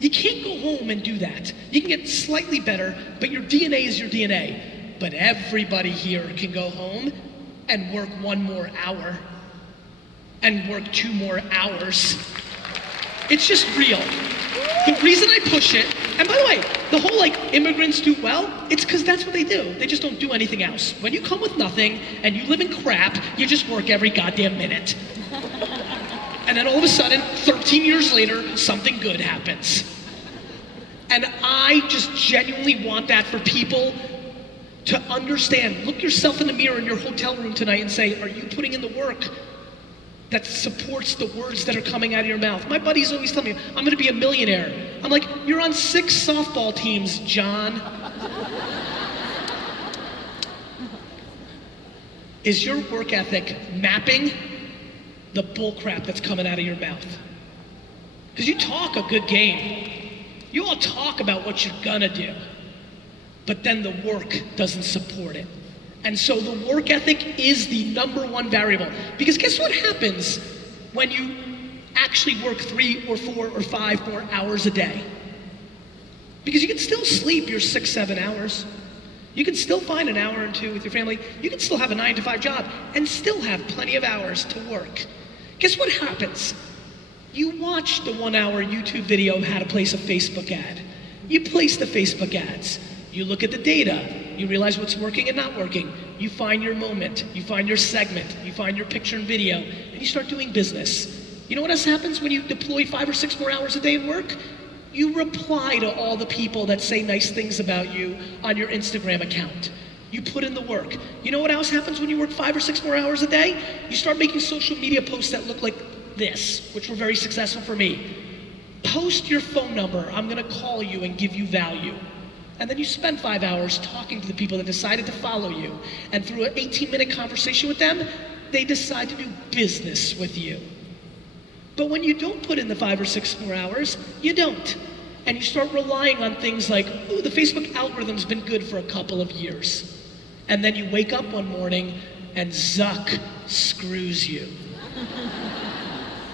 You can't go home and do that. You can get slightly better, but your DNA is your DNA. But everybody here can go home and work 1 more hour and work 2 more hours. It's just real. The reason I push it, and by the way, the whole immigrants do well, it's because that's what they do. They just don't do anything else. When you come with nothing and you live in crap, you just work every goddamn minute. And then all of a sudden, 13 years later, something good happens. And I just genuinely want that for people to understand. Look yourself in the mirror in your hotel room tonight and say, are you putting in the work that supports the words that are coming out of your mouth? My buddies always tell me, I'm gonna be a millionaire. I'm like, you're on 6 softball teams, John. Is your work ethic mapping the bullcrap that's coming out of your mouth? Because you talk a good game. You all talk about what you're gonna do, but then the work doesn't support it. And so the work ethic is the #1 variable. Because guess what happens when you actually work 3 or 4 or 5 more hours a day? Because you can still sleep your 6, 7 hours. You can still find an hour or 2 with your family. You can still have a 9-to-5 job and still have plenty of hours to work. Guess what happens? You watch the 1-hour YouTube video of how to place a Facebook ad. You place the Facebook ads. You look at the data. You realize what's working and not working. You find your moment. You find your segment. You find your picture and video. And you start doing business. You know what else happens when you deploy 5 or 6 more hours a day at work? You reply to all the people that say nice things about you on your Instagram account. You put in the work. You know what else happens when you work 5 or 6 more hours a day? You start making social media posts that look like this, which were very successful for me. Post your phone number. I'm gonna call you and give you value. And then you spend 5 hours talking to the people that decided to follow you. And through an 18-minute conversation with them, they decide to do business with you. But when you don't put in the 5 or 6 more hours, you don't. And you start relying on things like, oh, the Facebook algorithm's been good for a couple of years. And then you wake up one morning and Zuck screws you.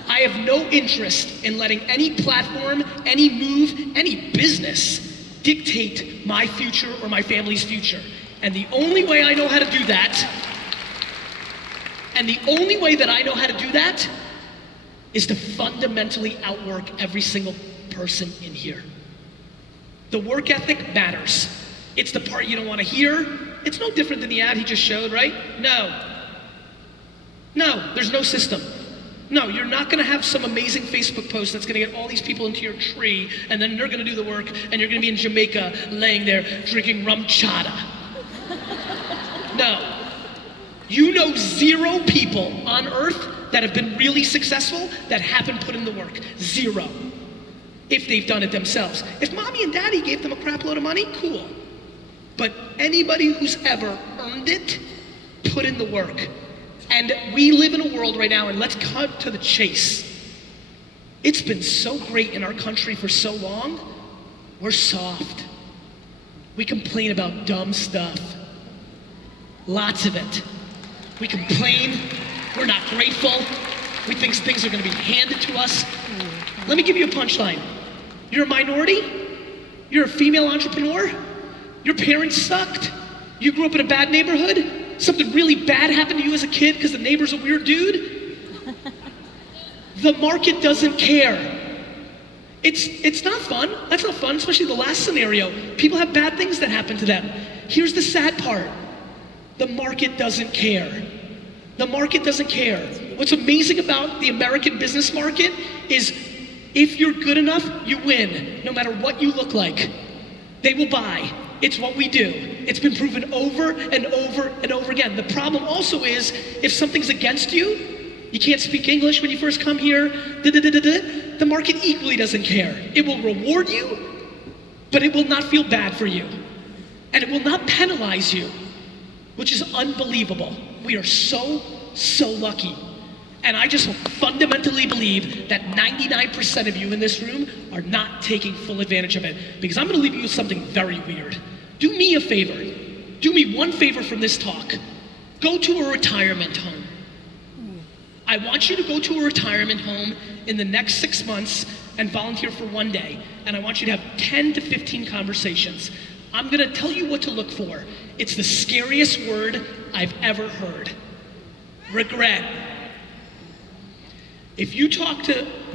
I have no interest in letting any platform, any move, any business dictate my future or my family's future. And the only way I know how to do that, is to fundamentally outwork every single person in here. The work ethic matters. It's the part you don't want to hear. It's no different than the ad he just showed, right? No, there's no system. No, you're not gonna have some amazing Facebook post that's gonna get all these people into your tree, and then they're gonna do the work, and you're gonna be in Jamaica laying there drinking rum chata. No. You know 0 people on earth that have been really successful that haven't put in the work. 0. If they've done it themselves. If mommy and daddy gave them a crap load of money, cool. But anybody who's ever earned it, put in the work. And we live in a world right now, and let's cut to the chase. It's been so great in our country for so long, we're soft. We complain about dumb stuff. Lots of it. We complain, we're not grateful, we think things are gonna be handed to us. Let me give you a punchline. You're a minority, you're a female entrepreneur, your parents sucked, you grew up in a bad neighborhood, something really bad happened to you as a kid because the neighbor's a weird dude. The market doesn't care. It's not fun. That's not fun, especially the last scenario. People have bad things that happen to them. Here's the sad part. The market doesn't care. The market doesn't care. What's amazing about the American business market is if you're good enough, you win, no matter what you look like. They will buy. It's what we do. It's been proven over and over and over again. The problem also is if something's against you, you can't speak English when you first come here, the market equally doesn't care. It will reward you, but it will not feel bad for you. And it will not penalize you, which is unbelievable. We are so lucky. And I just fundamentally believe that 99% of you in this room are not taking full advantage of it. Because I'm gonna leave you with something very weird. Do me a favor. Do me one favor from this talk. Go to a retirement home. I want you to go to a retirement home in the next 6 months and volunteer for 1 day, and I want you to have 10 to 15 conversations. I'm gonna tell you what to look for. It's the scariest word I've ever heard. Regret. If you talk to